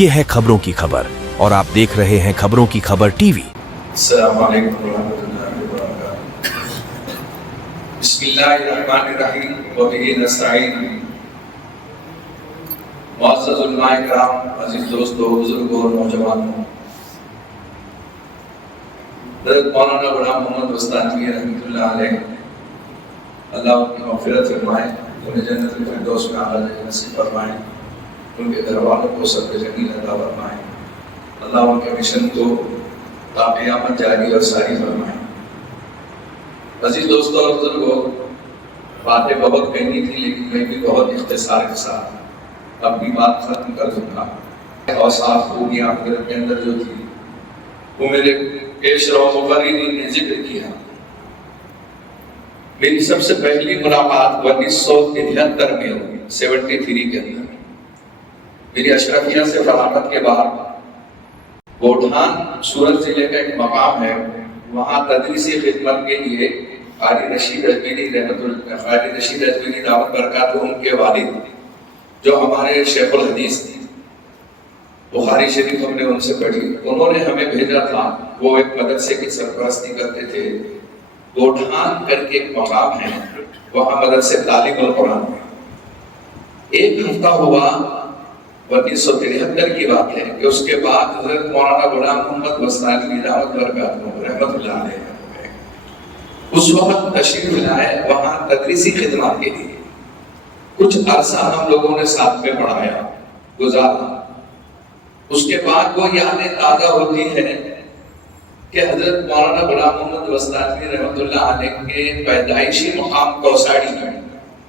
ये है खबरों की खबर और आप देख रहे हैं खबरों की खबर टीवी। अस्सलाम वालेकुम रहमतुल्लाहि व बरकातहू। बिस्मिल्लाहिर्रहमानिर्रहीम व बिही नस्तईन। मुअज़्ज़ज़ उलमाए किराम, अजीज दोस्तों, बुजुर्गों और नौजवानों, हज़रत मौलाना गुलाम मोहम्मद वस्तानी रहमतुल्लाह अलैह, अल्लाह उनकी मग़फ़िरत फरमाए, उन्हें जन्नतुल फ़िरदौस में आला जगह नसीब फरमाए, उनके घर वालों को सब्र जमील अता फरमाए, अल्लाह उनके मिशन को क़यामत जारी और सारी फरमाए। अजीज दोस्तों और बुजुर्गों, बातें बहुत कहनी थी, लेकिन मैं भी बहुत इख्तिसार के साथ अपनी बात खत्म कर दूंगा। और साफ खूबियाँ हज़रत के अंदर जो थी वो मेरे पेशरो मुक़र्रिरीन ने जिक्र किया। मेरी सबसे पहली मुलाकात 1973 में हुई, 73 के अंदर। मेरी अशरफिया से फरागत के बाद गोठान सूरत जिले का एक मकाम है, वहाँ तदरीसी खिदमत के लिए क़ारी रशीद अजमेरी दावत बरकातहू उनके वालिद, जो हमारे शेखुल हदीस थे, बुखारी शरीफ हमने उनसे पढ़ी, उन्होंने हमें भेजा था। वो एक मदरसे की सरपरस्ती करते थे। गोठान करके एक मकाम है, वहाँ मदरसे तालीमुल कुरान में। एक हफ्ता हुआ, 1973 की बात है कि उसके बाद हज़रत मौलाना गुलाम मोहम्मद वस्तानी दावत बरकातहू रहमतुल्लाह अलैह उस वक्त तशरीफ लाए वहाँ तदरीसी खिदमत के लिए। कुछ अरसा हम लोगों ने साथ में पढ़ाया, गुजारा। उसके बाद वो यादें ताज़ा होती है कि हज़रत मौलाना गुलाम मोहम्मद वस्तानी रहमतुल्लाह अलैह के पैदाइशी मुकाम कौसाड़ी में,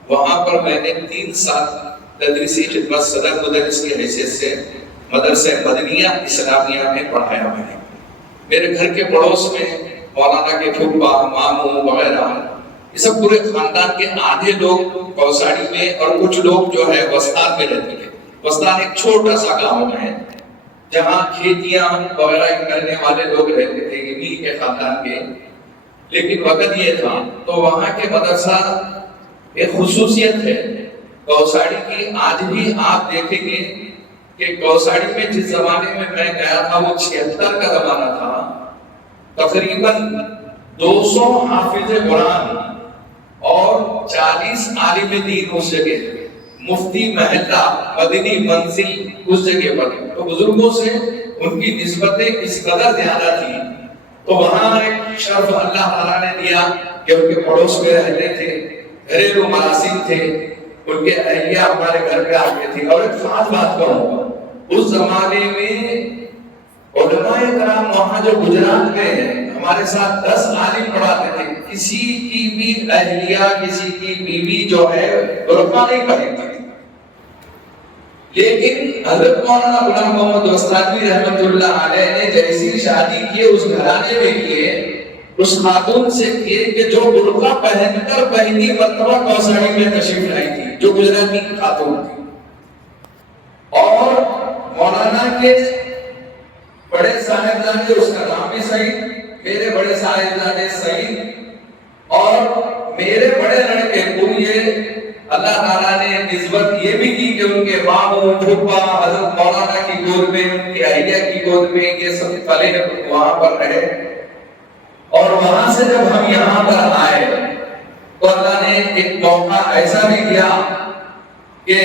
वहाँ पर मैंने 3 साल तदरीसी खिदमत सदर मुदर्रिस की हैसियत से मदरसे मदनिया इस्लामिया में पढ़ाया मैंने। मेरे घर के पड़ोस में मौलाना के फुप्पा, मामू वगैरह, ये सब पूरे खानदान के आधे लोग कौसाड़ी में और कुछ लोग जो है वस्ताद में रहते थे। वस्ताद एक छोटा सा गाँव है जहाँ खेतियां वगैरह करने वाले लोग रहते थे, इन्हीं के खानदान के। लेकिन वक्त ये था, तो वहाँ के मदरसा एक खुसूसियत है कौसाड़ी की। आज भी आप देखेंगे कि कौसाड़ी में जिस जमाने में मैं गया था वो 76 का जमाना था। तकरीबन 200 हाफिज कुरान और 40 आलिम दीन उस जगह, मुफ्ती महल्ला, मदनी मंजिल उस जगह पर। तो बुजुर्गों से उनकी निस्बतें इस कदर ज्यादा थी, तो वहाँ एक शर्फ अल्लाह ताला ने दिया कि उनके पड़ोस में रहते थे, घरेलू मरासिम थे, उनके अहलिया हमारे घर पे आते थे। और एक खास बात कहूँगा, उस जमाने में उलमाए कराम वहाँ जो गुजरात में हमारे साथ 10 आलिम पढ़ाते थे, किसी की भी अहलिया, किसी की बीवी जो है रुकमा नहीं पड़ी थी। लेकिन हज़रत मौलाना गुलाम मोहम्मद वस्तानी रहमतुल्लाह अलैह ने जैसी शादी की उस घराने में किए, उस खातून से किए कि जो बुर्का पहनकर पहली मर्तबा कौसाड़ी में तशरीफ लाई थी, जो गुजराती की खातून थी। और मौलाना के बड़े साहिबजादे, उसका नाम भी सईद, मेरे बड़े साहिबजादे सईद, और मेरे बड़े लड़के को ये अल्लाह ताला ने निस्बत ये भी की कि उनके मामू फुप्पा हज़रत मौलाना की गोद में, उनकी अहिया की गोद में, ये सब पले वहाँ पर रहे। और वहाँ से जब हम यहाँ पर आए तो अल्लाह ने एक मौका ऐसा भी दिया कि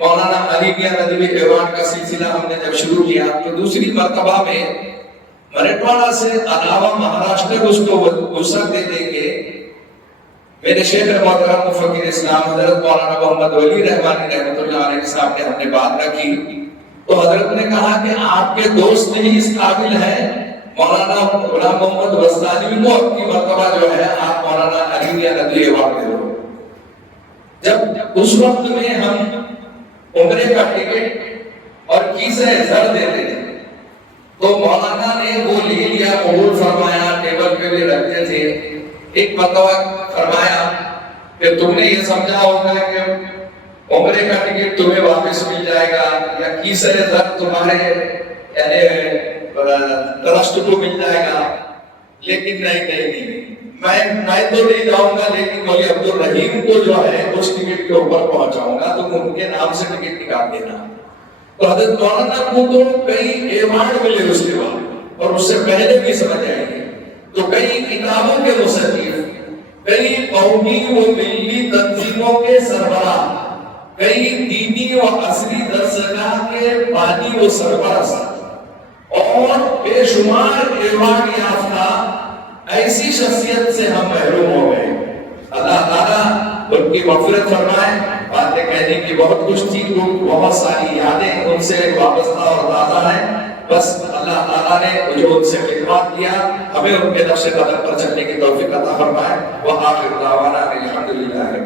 मौलाना अली मियां नदवी ऐवान का सिलसिला हमने जब शुरू किया, तो दूसरी मर्तबा में मराठवाड़ा से अलावा महाराष्ट्र उसको वसअत दे देंगे। मेरे शेख मोहतरम मुफक्किर इस्लाम हज़रत मौलाना मोहम्मद वली रहमानी रहमतुल्लाह अलैह साहब ने हमने बात रखी, तो हज़रत ने कहा कि आपके दोस्त ही इस काबिल है, मौलाना गुलाम मोहम्मद वस्तानी को अपनी मर्तबा जो है आप मौलाना अली मियां नदवी ऐवान दे दो। जब उस वक्त में हम उम्रे का टिकट और कीसे जर देते थे, तो मौलाना ने वो ले लिया, कबूल फरमाया, टेबल पे भी रखते थे। एक मर्तबा फरमाया कि तुमने ये समझा होगा कि उम्रे का टिकट तुम्हें वापस मिल जाएगा या कीसे जर तुम्हारे यानी ट्रस्ट को मिल जाएगा, लेकिन नहीं, मैं तो नहीं जाऊंगा, लेकिन मौलवी अब्दुल रहीम को जो है उस टिकट के ऊपर पहुंचाऊंगा, तो उनके नाम से टिकट निकाल देना। تو حضرت مولانا کو تو کئی ایوارڈ ملے اس کے بعد، اور اس سے پہلے بھی سمجھ آئیں گے، تو کئی کتابوں کے مصنف، کئی قومی و ملی تنظیموں کے سربراہ، کئی دینی و عصری درسگاہ کے بانی و سرپرست اور بے شمار ایوارڈ یافتہ ایسی شخصیت سے ہم محروم ہو گئے۔ اللہ تعالیٰ ان کی مغفرت فرمائے۔ باتیں کہنے کی بہت کچھ تھی، بہت ساری یادیں ان سے وابستہ اور تازہ ہیں، بس اللہ تعالیٰ نے جو ان سے خدمات کیا ہمیں ان کے نقش قدم پر چلنے کی توفیق عطا فرمائے۔ وآخر دعوانا الحمدللہ۔